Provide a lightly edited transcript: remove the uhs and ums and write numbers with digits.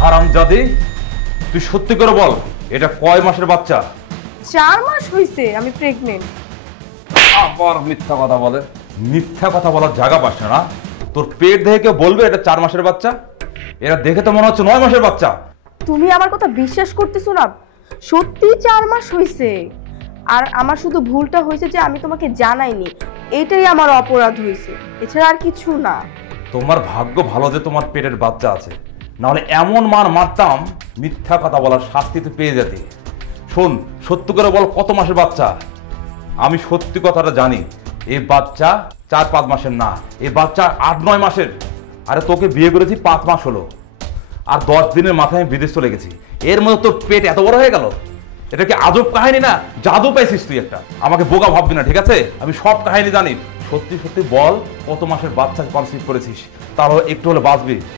হারামজাদি, তুই সত্যি করে বল, এটা কয় মাসের বাচ্চা? 4 মাস হইছে আমি প্রেগনেন্ট। আবার মিথ্যা কথা বলে। মিথ্যা কথা বলার জায়গা পাস না? তোর পেট দেখে কেউ বলবে এটা 4 মাসের বাচ্চা? এরা দেখে তো মনে হচ্ছে 9 মাসের বাচ্চা। তুমি আমার কথা বিশ্বাস করতেছো না? সত্যি 4 মাস হইছে। আর আমার শুধু ভুলটা হয়েছে যে আমি তোমাকে জানাইনি, এটাই আমার অপরাধ হয়েছে, এছাড়া আর কিছু না। তোমার ভাগ্য ভালো যে তোমার পেটের বাচ্চা আছে, নাহলে এমন মার মারতাম মিথ্যা কথা বলার শাস্তি তো পেয়ে যেতে। শোন, সত্যি করে বল কত মাসের বাচ্চা? আমি সত্যি কথাটা জানি, এই বাচ্চা 4-5 মাসের না, এই বাচ্চা 8-9 মাসের। আরে তোকে বিয়ে করেছি 5 মাস হলো, আর 10 দিনের মাথায় আমি বিদেশ চলে গেছি। এর মধ্যে তোর পেট এত বড় হয়ে গেল? এটা কি আজব কাহিনী না? জাদু পাইছিস তুই একটা। আমাকে বোকা ভাববি না, ঠিক আছে? আমি সব কাহিনী জানি। সত্যি সত্যি বল কত মাসের বাচ্চা কনসিভ করেছিস, তাহলে একটু হলে বাঁচবি।